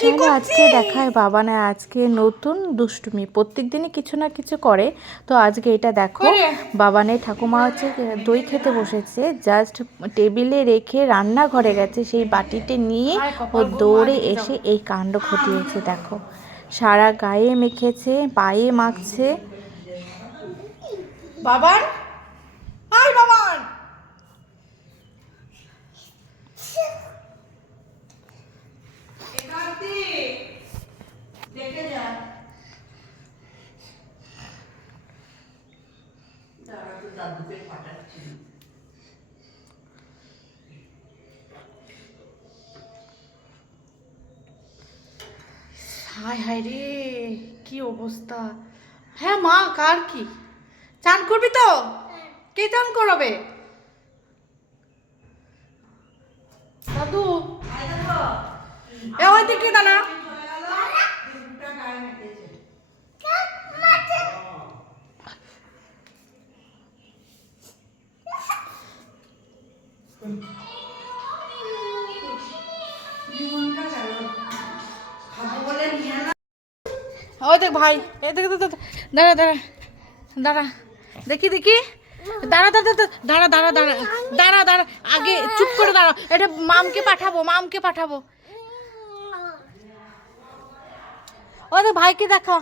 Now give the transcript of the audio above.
চলো আজকে দেখায় বাবানে আজকে নতুন দুষ্টুমি। প্রত্যেক দিনই কিছু না কিছু করে, তো আজকে এটা দেখো। বাবানে ঠাকুমা হচ্ছে দই খেতে বসেছে, জাস্ট টেবিলে রেখে রান্নাঘরে গেছে, সেই বাটিতে নিয়ে ও দৌড়ে এসে এই কাণ্ড ঘটিয়েছে। দেখো সারা গায়ে মেখেছে, পায়ে মাখছে। বাবান, হাই বাবান, দেখে যা। হায় হায় রে, কি অবস্থা! হ্যাঁ মা, কার কি চান করবি তো? কে চান করাবে? দাদু এ ওই দিকে দাঁড়া। ওই দেখ ভাই, এই দেখ, দাঁড়া দাঁড়া দাঁড়া, দেখি দেখি, দাঁড়া দাঁড়া দাঁড়া দাঁড়া দাঁড়া দাঁড়া দাঁড়া, আগে চুপ করে দাঁড়া, এটা মামকে পাঠাবো, মামকে পাঠাবো। ও দেখ ভাইকে দেখা।